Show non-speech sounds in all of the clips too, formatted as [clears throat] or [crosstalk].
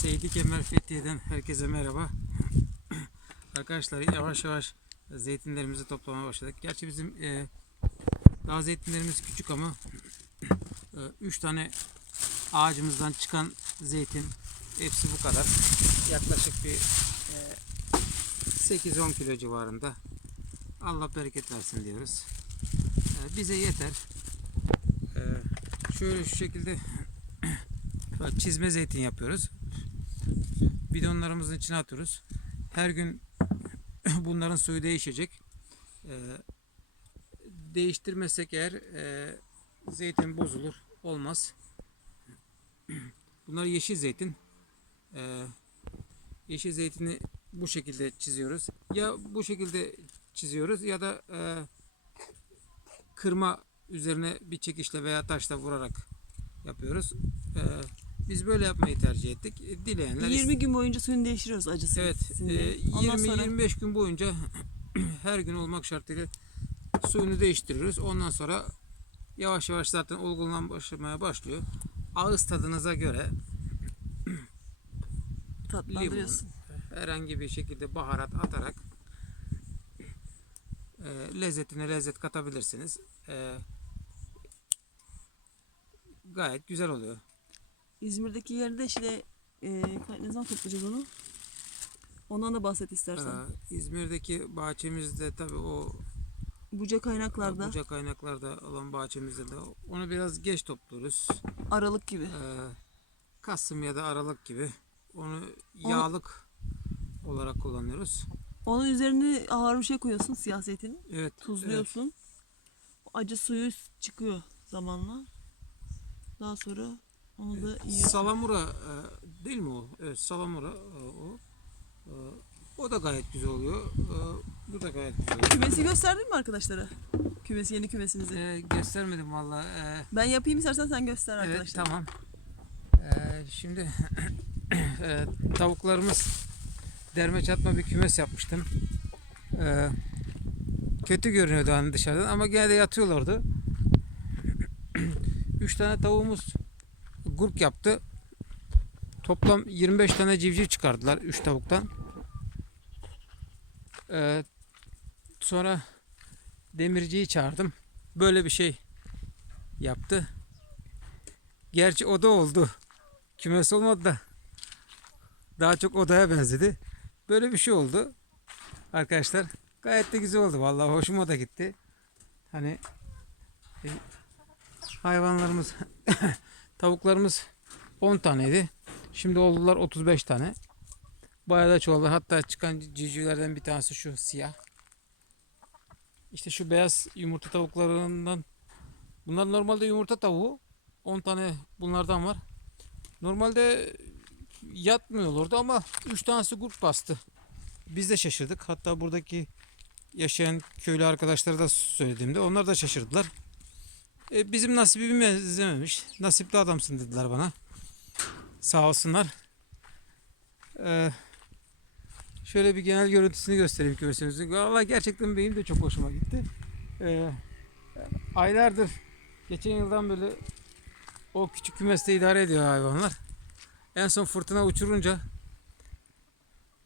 Seydi Kemer Fethiye'den herkese merhaba. [clears throat] Arkadaşlar yavaş yavaş zeytinlerimizi toplamaya başladık. Gerçi bizim e, daha zeytinlerimiz küçük ama 3 tane ağacımızdan çıkan zeytin hepsi bu kadar. Yaklaşık bir e, 8-10 kilo civarında. Allah bereket versin diyoruz. E, bize yeter. E, şöyle şu şekilde [clears throat] çizme zeytin yapıyoruz. Bidonlarımızın içine atıyoruz. Her gün [clears throat] bunların suyu değişecek. Ee, değiştirmezsek eğer e, zeytin bozulur. Olmaz. [clears throat] Bunlar yeşil zeytin. Ee, yeşil zeytini bu şekilde çiziyoruz. Ya bu şekilde çiziyoruz ya da e, kırma üzerine bir çekişle veya taşla vurarak yapıyoruz. Ee, biz böyle yapmayı tercih ettik. E, Dileyenler 20 gün boyunca suyunu değiştiriyoruz acısı. Evet, e, Ondan sonra 20-25 gün boyunca [clears throat] her gün olmak şartıyla suyunu değiştiriyoruz. Ondan sonra yavaş yavaş zaten olgunlaşmaya başlıyor. Ağız tadınıza göre [clears throat] limon, herhangi bir şekilde baharat atarak e, lezzetine lezzet katabilirsiniz. E, gayet güzel oluyor. İzmir'deki yerde işte e, ne zaman toplayacağız onu? Ondan da bahset istersen. E, İzmir'deki bahçemizde tabii o Buca kaynaklarda Buca kaynaklarda olan bahçemizde de onu biraz geç topluyoruz. aralık gibi. Ee, Kasım ya da Aralık gibi. Onu yağlık olarak kullanıyoruz. Onun üzerine ağır bir şey koyuyorsun siyah zeytini. Evet. Tuzluyorsun. Acı suyu çıkıyor zamanla. Daha sonra onu da evet. yiyorsun. Salamura e, değil mi o? Evet, salamura e, o. E, o da gayet güzel oluyor. Bu da gayet güzel oluyor. Kümesi gösterdin mi arkadaşlara? Kümesi yeni kümesimizi. E, göstermedim valla. E, Ben yapayım istersen sen göster Evet arkadaşlar. tamam. Ee, şimdi [coughs] e, tavuklarımız derme çatma bir kümes yapmıştım. Ee, kötü görünüyordu hani dışarıdan ama gene de yatıyorlardı. [coughs] Üç tane tavuğumuz gurk yaptı. Toplam 25 tane civciv çıkardılar üç tavuktan. Ee, sonra demirciyi çağırdım. Böyle bir şey yaptı. Gerçi oda oldu. Kümes olmadı da. Daha çok odaya benzedi. Böyle bir şey oldu. Arkadaşlar gayet de güzel oldu. Vallahi hoşuma da gitti. Hani e, hayvanlarımız [laughs] tavuklarımız 10 taneydi. Şimdi oldular 35 tane. Bayağı da çoğaldı. Hatta çıkan civcivlerden bir tanesi şu siyah. İşte şu beyaz yumurta tavuklarından bunlar normalde yumurta tavuğu. 10 tane bunlardan var. Normalde yatmıyorlardı ama 3 tanesi grup bastı. Biz de şaşırdık. Hatta buradaki yaşayan köylü arkadaşlara da söylediğimde onlar da şaşırdılar. E, bizim nasibime benzememiş. Nasipli adamsın dediler bana. Sağ olsunlar. E, şöyle bir genel görüntüsünü göstereyim kümesimizin. Valla gerçekten benim de çok hoşuma gitti. E, aylardır geçen yıldan böyle o küçük kümeste idare ediyor hayvanlar. En son fırtına uçurunca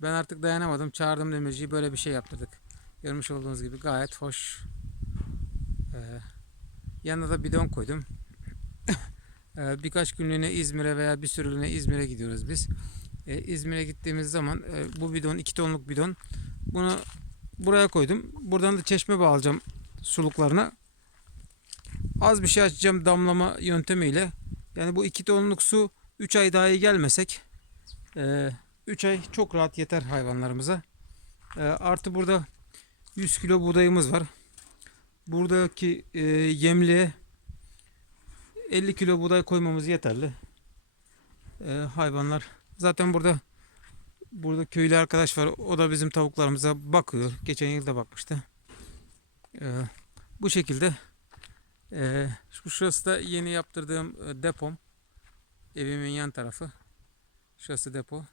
ben artık dayanamadım. Çağırdım demirciyi böyle bir şey yaptırdık. Görmüş olduğunuz gibi gayet hoş. Ee, yanına da bidon koydum. [laughs] Ee, birkaç günlüğüne İzmir'e veya bir süreliğine İzmir'e gidiyoruz biz. Ee, İzmir'e gittiğimiz zaman e, bu bidon 2 tonluk bidon. Bunu buraya koydum. Buradan da çeşme bağlayacağım suluklarına. Az bir şey açacağım damlama yöntemiyle. Yani bu 2 tonluk su 3 ay daha iyi gelmesek 3 ay çok rahat yeter hayvanlarımıza. E, artı burada 100 kilo buğdayımız var. Buradaki e, yemliğe 50 kilo buğday koymamız yeterli. E, hayvanlar zaten burada burada köylü arkadaş var. O da bizim tavuklarımıza bakıyor. Geçen yıl da bakmıştı. E, bu şekilde ee, şu şurası da yeni yaptırdığım e, depom. Evimin yan tarafı. Şurası depo.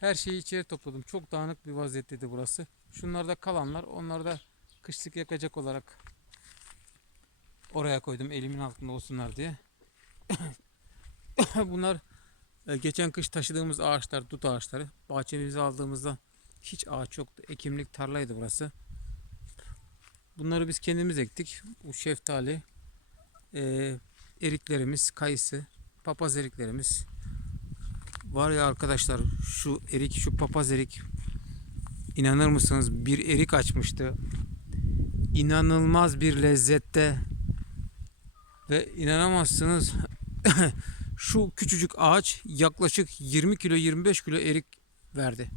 Her şeyi içeri topladım. Çok dağınık bir vaziyetteydi burası. Şunlar da kalanlar. Onları da kışlık yakacak olarak oraya koydum elimin altında olsunlar diye. [coughs] Bunlar E, geçen kış taşıdığımız ağaçlar, dut ağaçları. Bahçemize aldığımızda hiç ağaç yoktu. Ekimlik tarlaydı burası. Bunları biz kendimiz ektik. Bu şeftali, e, eriklerimiz, kayısı, papaz eriklerimiz. Var ya arkadaşlar şu erik, şu papaz erik inanır mısınız bir erik açmıştı. İnanılmaz bir lezzette ve inanamazsınız [laughs] şu küçücük ağaç yaklaşık 20 kilo 25 kilo erik verdi.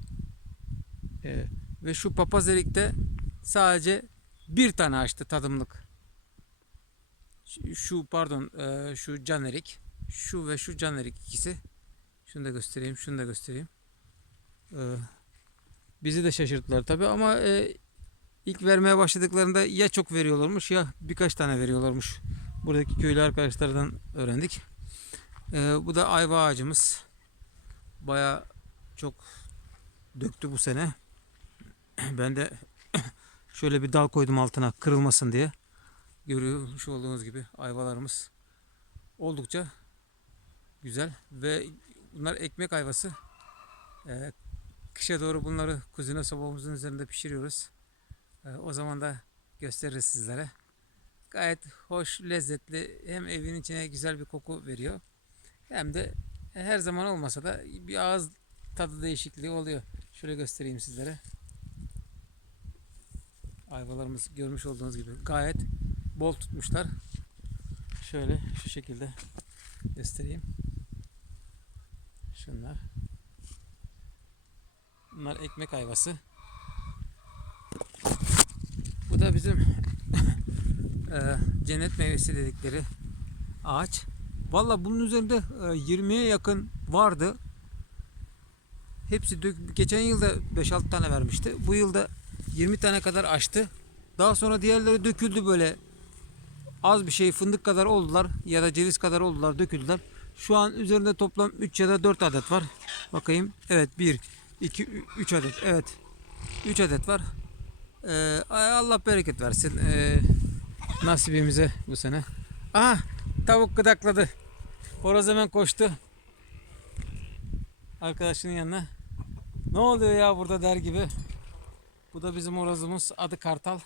Ee, ve şu papaz erikte sadece bir tane açtı tadımlık. Şu- pardon e, şu can erik. Şu ve şu can erik ikisi. Şunu da göstereyim, şunu da göstereyim. Ee, bizi de şaşırttılar tabi ama e, ilk vermeye başladıklarında ya çok veriyorlarmış ya birkaç tane veriyorlarmış. Buradaki köylü arkadaşlardan öğrendik. Ee, bu da ayva ağacımız. Baya çok döktü bu sene. [clears throat] Ben de [clears throat] şöyle bir dal koydum altına kırılmasın diye. Görüyormuş olduğunuz gibi ayvalarımız oldukça güzel ve bunlar ekmek ayvası. Ee, kışa doğru bunları kuzine sobamızın üzerinde pişiriyoruz. Ee, o zaman da gösteririz sizlere. Gayet hoş, lezzetli hem evin içine güzel bir koku veriyor. Hem de her zaman olmasa da bir ağız tadı değişikliği oluyor. Şöyle göstereyim sizlere. Ayvalarımız görmüş olduğunuz gibi gayet bol tutmuşlar. Şöyle şu şekilde göstereyim. Şunlar. Bunlar ekmek ayvası. Bu da bizim eee, cennet meyvesi dedikleri ağaç. Valla bunun üzerinde e, 20'ye yakın vardı. Hepsi dök geçen yılda 5-6 tane vermişti. Bu yılda 20 tane kadar açtı. Daha sonra diğerleri döküldü böyle. Az bir şey fındık kadar oldular ya da ceviz kadar oldular döküldüler. Şu an üzerinde toplam 3 ya da 4 adet var. Bakayım. Evet 1, 2, 3 adet. Evet. 3 adet var. Ee, Allah bereket versin. Ee, nasibimize bu sene. Aha tavuk gıdakladı. Horoz hemen koştu. Arkadaşının yanına. Ne oluyor ya burada der gibi. Bu da bizim horozumuz. Adı Kartal.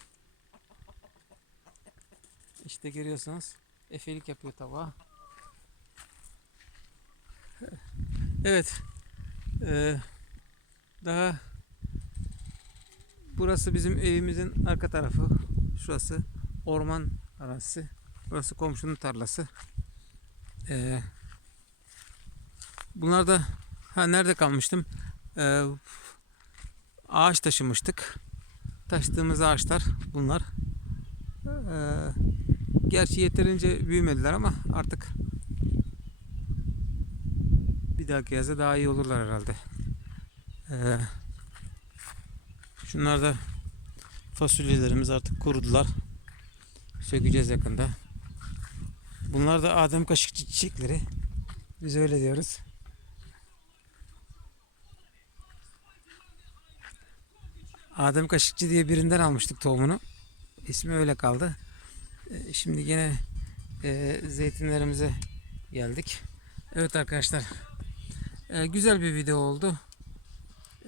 İşte görüyorsunuz. Efelik yapıyor tabağa. Evet. Ee, daha burası bizim evimizin arka tarafı. Şurası orman arazisi. Burası komşunun tarlası. Ee, bunlar da ha nerede kalmıştım? Ee, ağaç taşımıştık. Taşıdığımız ağaçlar bunlar. Ee, gerçi yeterince büyümediler ama artık bir dahaki yaza daha iyi olurlar herhalde. Ee, şunlar da fasulyelerimiz artık kurudular. Sökeceğiz yakında. Bunlar da Adem Kaşıkçı çiçekleri. Biz öyle diyoruz. Adem Kaşıkçı diye birinden almıştık tohumunu. İsmi öyle kaldı. Ee, Şimdi yine e, zeytinlerimize geldik. Evet arkadaşlar. e, güzel bir video oldu.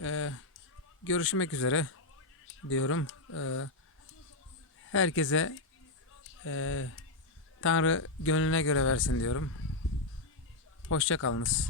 E, görüşmek üzere diyorum. E, herkese e, Tanrı gönlüne göre versin diyorum. Hoşça kalınız.